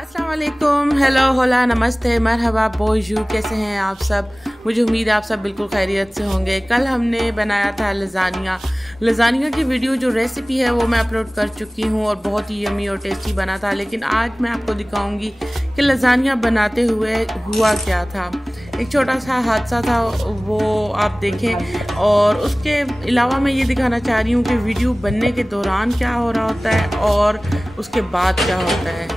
अस्सलाम वालेकुम, हेलो, होला, नमस्ते, मरहबा, बोजू, कैसे हैं आप सब। मुझे उम्मीद है आप सब बिल्कुल खैरियत से होंगे। कल हमने बनाया था लजानिया की वीडियो, जो रेसिपी है वो मैं अपलोड कर चुकी हूँ और बहुत ही यमी और टेस्टी बना था। लेकिन आज मैं आपको दिखाऊंगी कि लजानिया बनाते हुए हुआ क्या था। एक छोटा सा हादसा था, वो आप देखें। और उसके अलावा मैं ये दिखाना चाह रही हूँ कि वीडियो बनने के दौरान क्या हो रहा होता है और उसके बाद क्या होता है।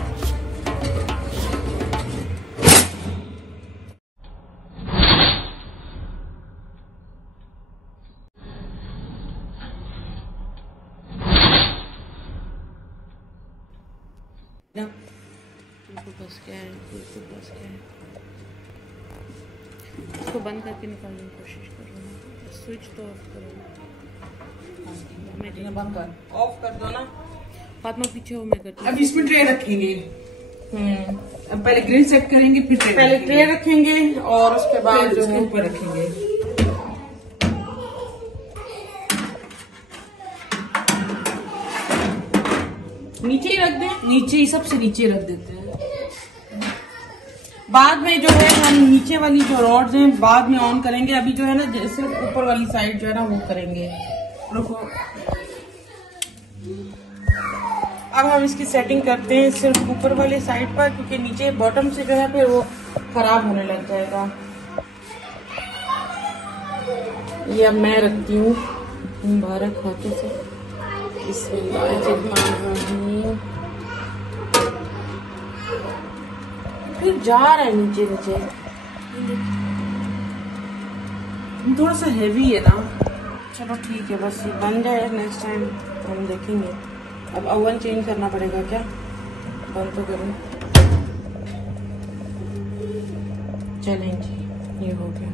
बस क्या है, बस क्या है, इसको बंद करके निकालने की कोशिश करो। स्विच तो ऑफ करो, बंद कर, ऑफ कर दो ना। फातिमा पीछे हो, मैं करती हूँ। अब इसमें ट्रे रखेंगे। अब पहले ग्रिल सेट करेंगे, फिर पहले ट्रे रखेंगे और उसके बाद जो है ऊपर रखेंगे। नीचे ही रख दें, नीचे ही, सबसे नीचे रख देते हैं। बाद में जो है हम नीचे वाली जो रॉड्स हैं बाद में ऑन करेंगे। अभी जो है ना, जैसे ऊपर वाली साइड जो है ना वो करेंगे। रुको, अब हम इसकी सेटिंग करते हैं सिर्फ ऊपर वाली साइड पर, क्योंकि नीचे बॉटम से जो है फिर वो खराब होने लग जाएगा। ये अब मैं रखती हूँ मुबारक हाथों से। फिर जा रहा है नीचे नीचे, थोड़ा सा हैवी है ना। चलो ठीक है, बस ये बन जाए, नेक्स्ट टाइम हम देखेंगे। अब ओवन चेंज करना पड़ेगा क्या? बंद तो करूँ। चलें जी, ये हो गया।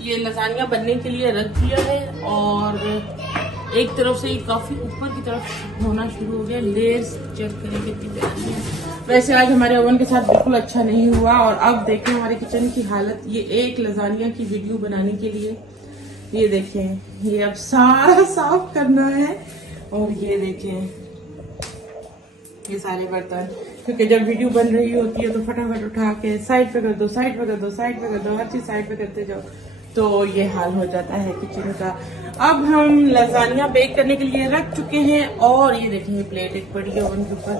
ये लजानिया बनने के लिए रख दिया है और एक तरफ से ये काफी ऊपर की तरफ होना शुरू हो गया। लेयर्स चेक करें कितनी प्यारी है। वैसे आज हमारे ओवन के साथ बिल्कुल अच्छा नहीं हुआ। और अब देखें हमारे किचन की हालत। ये एक लजानिया की वीडियो बनाने के लिए ये देखें, ये अब सारा साफ करना है। और ये देखें ये सारे बर्तन, क्योंकि जब वीडियो बन रही होती है तो फटाफट उठा के साइड पे कर दो, साइड पे कर दो, साइड पे कर दो, हर चीज साइड पे करते जाओ, तो ये हाल हो जाता है किचन का। अब हम लजानिया बेक करने के लिए रख चुके हैं। और ये देखेंगे प्लेट एक पड़ी है ओवन के ऊपर।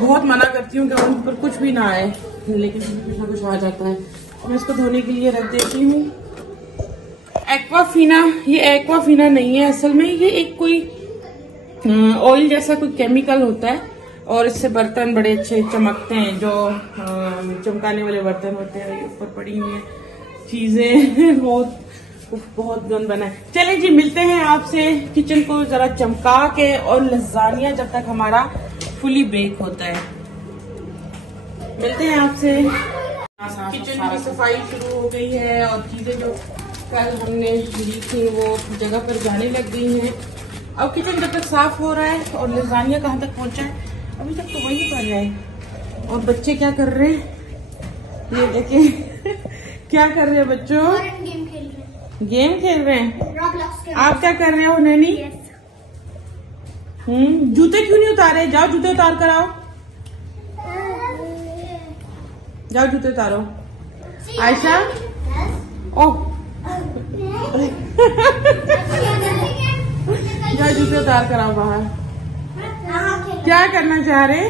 बहुत मना करती हूँ कि ओवन के ऊपर कुछ भी ना आए, लेकिन कुछ ना कुछ आ जाता है। मैं इसको धोने के लिए रख देती हूँ। एक्वाफिना, ये एक्वाफिना नहीं है असल में, ये एक कोई ऑयल जैसा कोई केमिकल होता है और इससे बर्तन बड़े अच्छे चमकते हैं। जो चमकाने वाले बर्तन होते हैं, ये ऊपर पड़ी हुई है चीजें बहुत गंद बना है। चलें जी, मिलते हैं आपसे किचन को जरा चमका के, और लजानिया जब तक हमारा फुली बेक होता है। मिलते हैं आपसे। किचन की सफाई शुरू हो गई है और चीजें जो कल हमने ली थी वो जगह पर जाने लग गई हैं। अब किचन जब तक साफ हो रहा है और लजानिया कहाँ तक पहुंचा है, अभी तक तो वही पर है। और बच्चे क्या कर रहे हैं, ये देखें क्या कर रहे हैं बच्चों, गेम खेल रहे हैं। आप क्या कर रहे हो नैनी? जूते क्यों नहीं उतारे? जाओ जूते उतार कर आओ, जाओ जूते उतारो। आयशा, ओह जाओ जूते उतार कर आओ बाहर। क्या करना चाह रहे?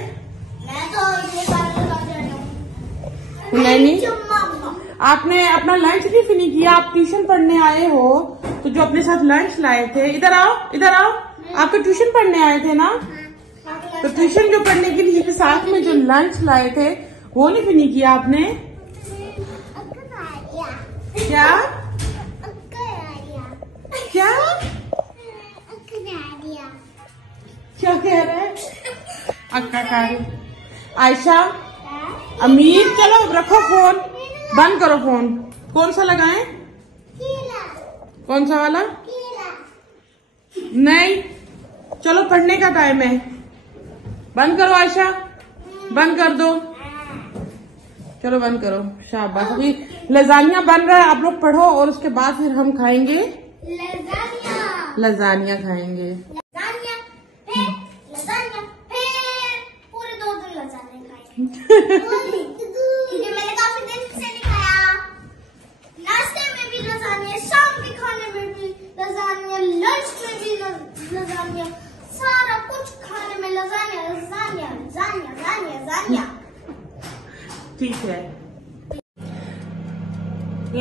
नैनी, आपने अपना लंच नहीं फिनिश किया? आप ट्यूशन पढ़ने आए हो तो जो अपने साथ लंच लाए थे, इधर आओ, इधर आओ। आप तो ट्यूशन पढ़ने आए थे ना, तो ट्यूशन जो पढ़ने के लिए साथ में जो लंच लाए थे वो नहीं फिनिश किया आपने? क्या क्या क्या कह रहे हैं? अक्का खा रही। आयशा, अमीर, चलो रखो फोन, बंद करो फोन। कौन सा लगाएं? कौन सा वाला? नहीं, चलो पढ़ने का टाइम है। बंद करो आयशा, बंद कर दो। चलो बंद करो, शाबाश। अभी लजानिया बन रहा है, आप लोग पढ़ो और उसके बाद फिर हम खाएंगे लजानिया। लजानिया खाएंगे। लजानिया फिर पूरे 2 दिन लजानिया खाएंगे। क्योंकि मैंने काफी दिन से नहीं खाया। नाश्ते में भी लजानिया, शाम के खाने में भी लजानिया, लंच में भी लजानिया, सारा कुछ खाने में lasagne lasagne lasagne lasagne lasagne. ठीक है,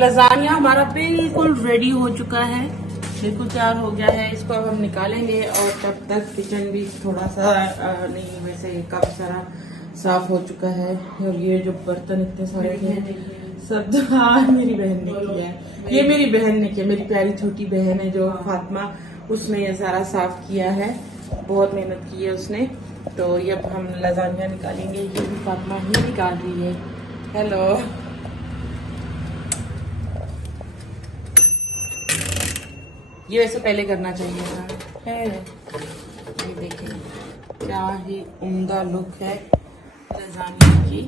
लजानिया हमारा बिल्कुल रेडी हो चुका है, बिल्कुल तैयार हो गया है। इसको अब हम निकालेंगे और तब तक किचन भी थोड़ा सा नहीं, वैसे काफी सारा साफ हो चुका है। और ये जो बर्तन इतने सारे थे सब तो हाँ मेरी बहन ने किया है। ये मेरी बहन ने किया, मेरी प्यारी छोटी बहन है जो फातिमा, उसने ये सारा साफ किया है, बहुत मेहनत की है उसने। तो ये अब हम लजानिया निकालेंगे, ये भी फातिमा ही निकाल रही है। हेलो, ये वैसे पहले करना चाहिए था है। ये देखें क्या ही उम्दा लुक है लजानिया की।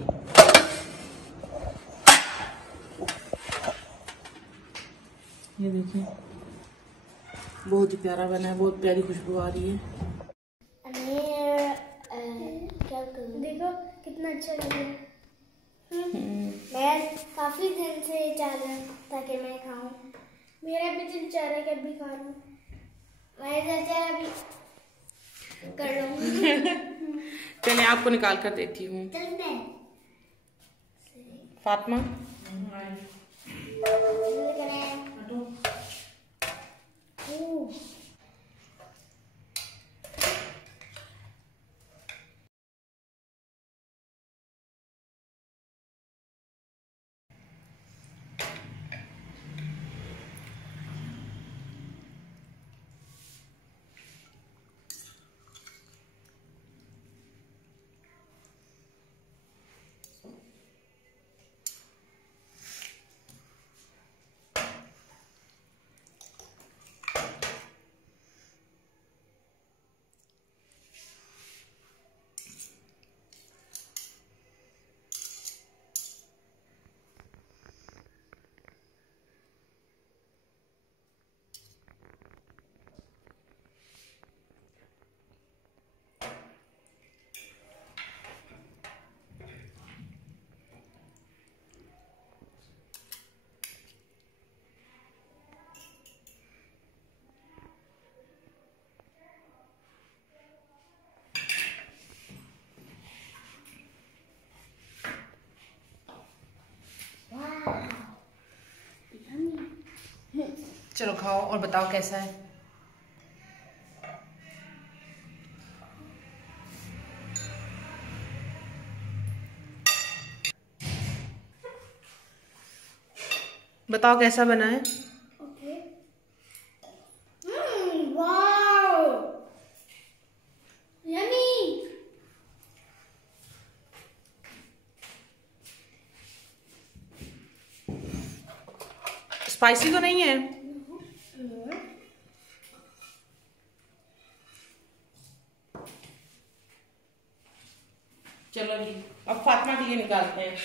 ये देखें बहुत ही प्यारा बना है, बहुत प्यारी खुशबू आ रही है। क्या करूं? देखो कितना अच्छा लग रहा है। मैं काफी दिन से चाह रहा था कि मैं खाऊं। मेरा भी दिल चाह रहा है कि अभी खा लूं। मैं अभी कर लूं। चलिए आपको निकाल कर देती हूँ। फातिमा चलो खाओ और बताओ कैसा है। बताओ कैसा बना है। Wow yummy. स्पाइसी तो नहीं है? चलो जी अब फातिमा के लिए निकालते हैं।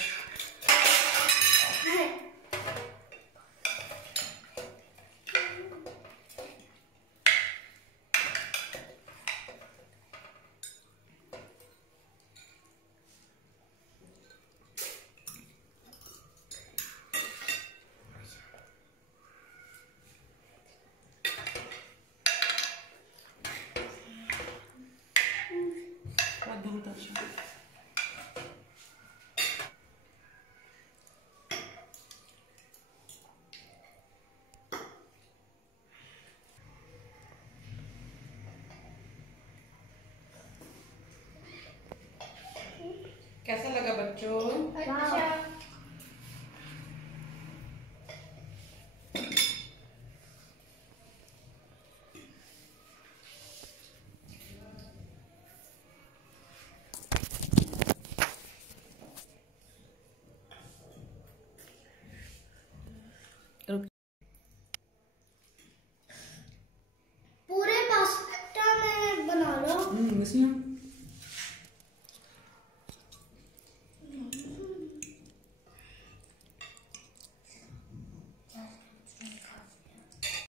कैसा लगा बच्चों? अच्छा। पूरे पास्ता में बना लो।